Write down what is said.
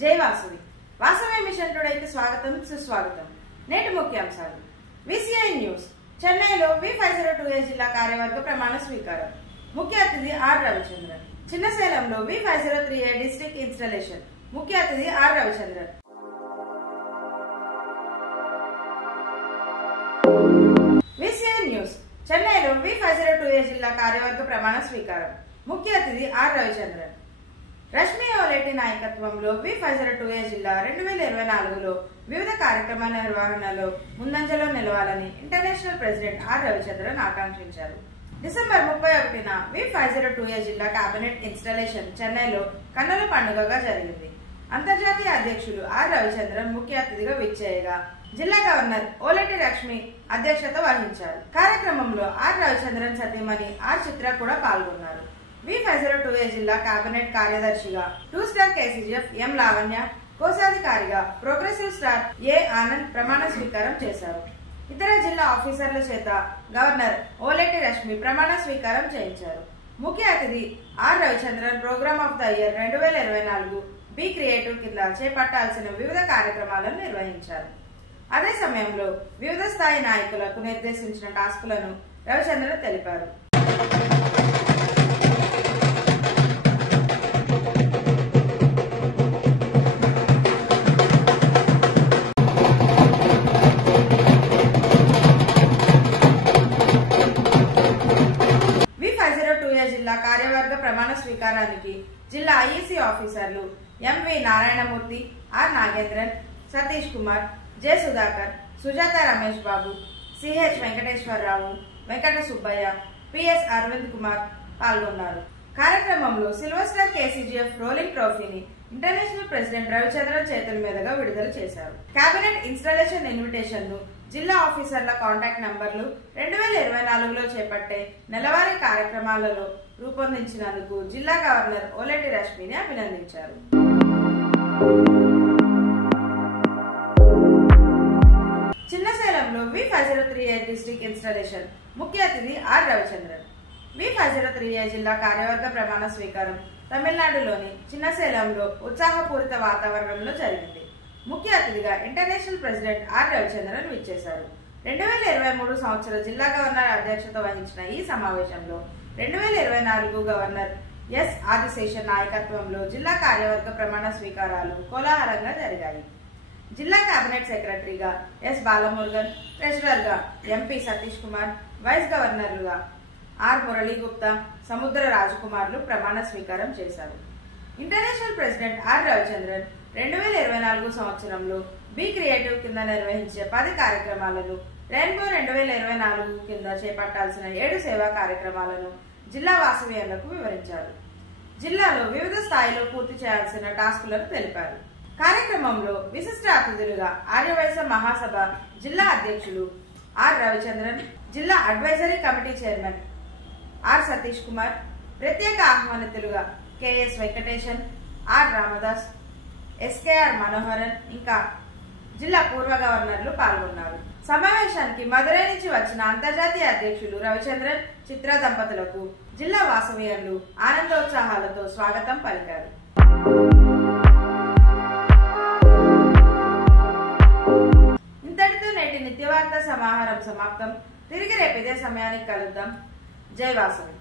జై వాసవి వాసవి మిషన్ టుడేకి స్వాగతం సుస్వాగతం। నేటి ముఖ్యాంశాలు। విసిఐ న్యూస్ చెన్నైలో V502A జిల్లా కార్యవర్గ ప్రమాణ స్వీకారం। ముఖ్య అతిథి ఆర్ రవిచంద్రన్। చిన్నశైలంలో V503A డిస్ట్రిక్ట్ ఇన్స్టాలేషన్। ముఖ్య అతిథి ఆర్ రవిచంద్రన్। విసిఐ న్యూస్ చెన్నైలో V502A జిల్లా కార్యవర్గ ప్రమాణ స్వీకారం। ముఖ్య అతిథి ఆర్ రవిచంద్రన్। రష్మి ఓలేటి నాయకత్వంలో V502A జిల్లా 2024లో వివిధ కార్యక్రమాల నిర్వహణలో ముందంజలో నిలవాలని ఇంటర్నేషనల్ ప్రెసిడెంట్ ఆర్ రవిచంద్రన్ ఆకాంక్షించారు। డిసెంబర్ 31న V502A జిల్లా కేబినెట్ ఇన్స్టాలేషన్ చెన్నైలో కన్నుల పండుగగా జరిగింది। అంతర్జాతీయ అధ్యక్షులు ఆర్ రవిచంద్రన్ ముఖ్య అతిథిగా విచ్చేయగా జిల్లా గవర్నర్ ఓలేటి లక్ష్మి అధ్యక్షత వహించారు। కార్యక్రమంలో ఆర్ రవిచంద్రన్ సతీమణి ఆర్ చిత్ర కూడా పాల్గొన్నారు। V502A జిల్లా కేబినెట్ కార్యదర్శిగా 2 స్టార్ KCGF ఎం లావణ్య, కోశాధికారిగా ప్రోగ్రెసివ్ స్టార్ ఏ ఆనంద్ ప్రమాణ స్వీకారం చేశారు। ఇతర జిల్లా ఆఫీసర్ల చేత గవర్నర్ ఓలేటి లక్ష్మి ప్రమాణ స్వీకారం చేయించారు। ముఖ్య అతిథి R Ravichandran program of the year 2024 be creative కింద చేపట్టాల్సిన వివిధ కార్యక్రమాలను నిర్వహించారు। అదే సమయంలో వివిధ స్థాయి నాయకులకు నిర్దేశించిన టాస్కులను రవిచంద్రన్ తెలిపారు। V502A జిల్లా కార్యవర్గ ప్రమాణ స్వీకారానికి జిల్లా ఐఈసీ ఆఫీసర్లు MV Narayanamurthy, R Nagendran, Satish Kumar, J Sudhakar, Sujatha Ramesh Babu, CH Venkateswara Rao, Venkata Subbaiah, PS Arvind Kumar పాల్గొన్నారు। కార్యక్రమంలో సిల్వర్ స్టార్ KCGF రోలింగ్ ట్రోఫీని ఇంటర్నేషనల్ ప్రెసిడెంట్ రవిచంద్రన్ చేతుల మీదుగా విడుదల చేశారు। కేబినెట్ ఇన్స్టాలేషన్ ఇన్విటేషన్ ను జిల్లా ఆఫీసర్ల కాంటాక్ట్ నంబర్లు 2024లో చేపట్టే నెలవారీ కార్యక్రమాలలో రూపొందించినందుకు జిల్లా గవర్నర్ ఓలేటి లక్ష్మిని అభినందించారు। చిన్నశైలంలో V503A డిస్ట్రిక్ట్ ఇన్స్టాలేషన్। ముఖ్య అతిథి ఆర్ రవిచంద్రన్। V503A జిల్లా కార్యవర్గ ప్రమాణ స్వీకారం తమిళనాడులోని చిన్నశైలంలో ఉత్సాహపూరిత వాతావరణంలో జరిగింది। ముఖ్య అతిథిగా ఇంటర్నేషనల్ ప్రెసిడెంట్ ఆర్ రవిచంద్రన్ విచ్చేశారు। 2023 సంవత్సరం జిల్లా గవర్నర్ అధ్యక్షత వహించిన ఈ సమావేశంలో 2024 గవర్నర్ ఎస్ ఆదిశేషన్ నాయకత్వంలో జిల్లా కార్యవర్గ ప్రమాణ స్వీకారాలు కోలాహలంగా జరిగాయి। జిల్లా కేబినెట్ సెక్రటరీగా ఎస్ బాలమురుగన్, ట్రెజరర్గా ఎంపీ సతీష్ కుమార్, వైస్ గవర్నర్లుగా ఆర్ మురళీ గుప్తా, సముద్ర రాజకుమార్లు ప్రమాణ స్వీకారం చేశారు। ఇంటర్నేషనల్ ప్రెసిడెంట్ ఆర్ రవిచంద్రన్ 2024 సంవత్సరంలో బి క్రియేటివ్ కింద నిర్వహించే 10 కార్యక్రమాలను, రెయిన్బో 2024 కింద చేపట్టాల్సిన 7 సేవా కార్యక్రమాలను జిల్లా వాసవ్యులకు వివరించారు। జిల్లాలో వివిధ స్థాయిలో పూర్తి చేయాల్సిన టాస్కులను తెలిపారు। కార్యక్రమంలో విశిష్ట అతిథులుగా ఆర్యవైశ్య మహాసభ జిల్లా అధ్యక్షులు ఆర్ రవిచంద్రన్, జిల్లా advisory committee chairman R Satish Kumar, ప్రత్యేక ఆహ్వానితులుగా KS Venkatesan, R Ramdas, SKR Manoharan ఇంకా జిల్లా పూర్వ గవర్నర్లు పాల్గొన్నారు। సమావేశానికి మదురై నుంచి వచ్చిన అంతర్జాతీయ అధ్యక్షులు రవిచంద్రన్, చిత్ర దంపతులకు జిల్లా వాసవ్యులు ఆనందోత్సాహాలతో స్వాగతం పలికారు। ఇంతటితో నేటి నిత్యవార్త సమాహారం సమాప్తం। తిరిగి రేపు ఇదే సమయానికి కలుద్దాం। జై వాసవి।